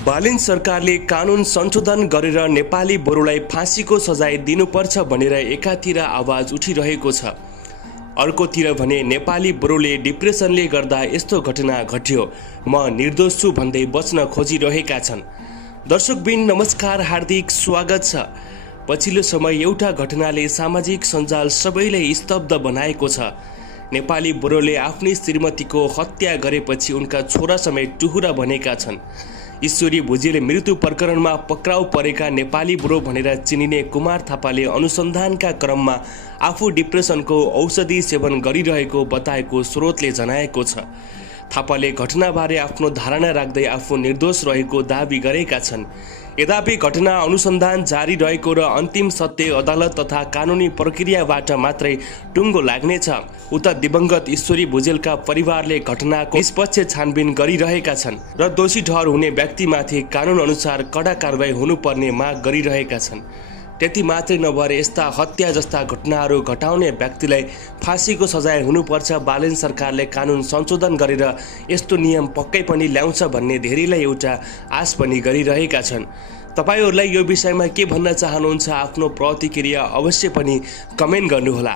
बालेन सरकारले कानुन संशोधन गरेर नेपाली बोरोलाई फाँसीको सजाय दिनुपर्छ भनेर एकातिर आवाज उठिरहेको छ, अर्कोतिर भने नेपाली बोरोले डिप्रेसनले गर्दा यस्तो घटना घट्यो, म निर्दोष छु भन्दै बच्न खोजिरहेका छन्। दर्शकबिन नमस्कार, हार्दिक स्वागत छ। पछिल्लो समय एउटा घटनाले सामाजिक सञ्जाल सबैलाई स्तब्ध बनाएको छ। नेपाली बोरोले आफ्नै श्रीमतीको हत्या गरेपछि उनका छोरा समेत टुहुरा बनेका छन्। ईश्वरी भुजेल मृत्यु प्रकरणमा पक्राउ परेका नेपाली बोरो भनेर चिनिने कुमार थापाले अनुसन्धानका क्रममा आफू डिप्रेसनको औषधि सेवन गरिरहेको बताएको स्रोतले जनाएको छ। थापाले घटनाबारे आफ्नो धारणा राख्दै आफू निर्दोष रहेको दाबी गरेका छन्। यद्यपि घटना अनुसन्धान जारी रहेको र अन्तिम सत्य अदालत तथा कानुनी प्रक्रियाबाट मात्रै टुङ्गो लाग्नेछ। उता दिवंगत ईश्वरी भुजेलका परिवारले घटनाको निष्पक्ष छानबिन गरिरहेका छन् र दोषी ठहर हुने व्यक्तिमाथि कानुन अनुसार कडा कारबाही हुनुपर्ने माग गरिरहेका छन्। त्यति मात्रै नभएर यस्ता हत्या जस्ता घटनाहरू घटाउने व्यक्तिलाई फाँसीको सजाय हुनुपर्छ, बालेन सरकारले कानुन संशोधन गरेर यस्तो नियम पक्कै पनि ल्याउँछ भन्ने धेरैलाई एउटा आश पनि गरिरहेका छन्। तपाईहरूलाई यो विषयमा के भन्न चाहनुहुन्छ? आफ्नो प्रतिक्रिया अवश्य पनि कमेन्ट गर्नुहोला।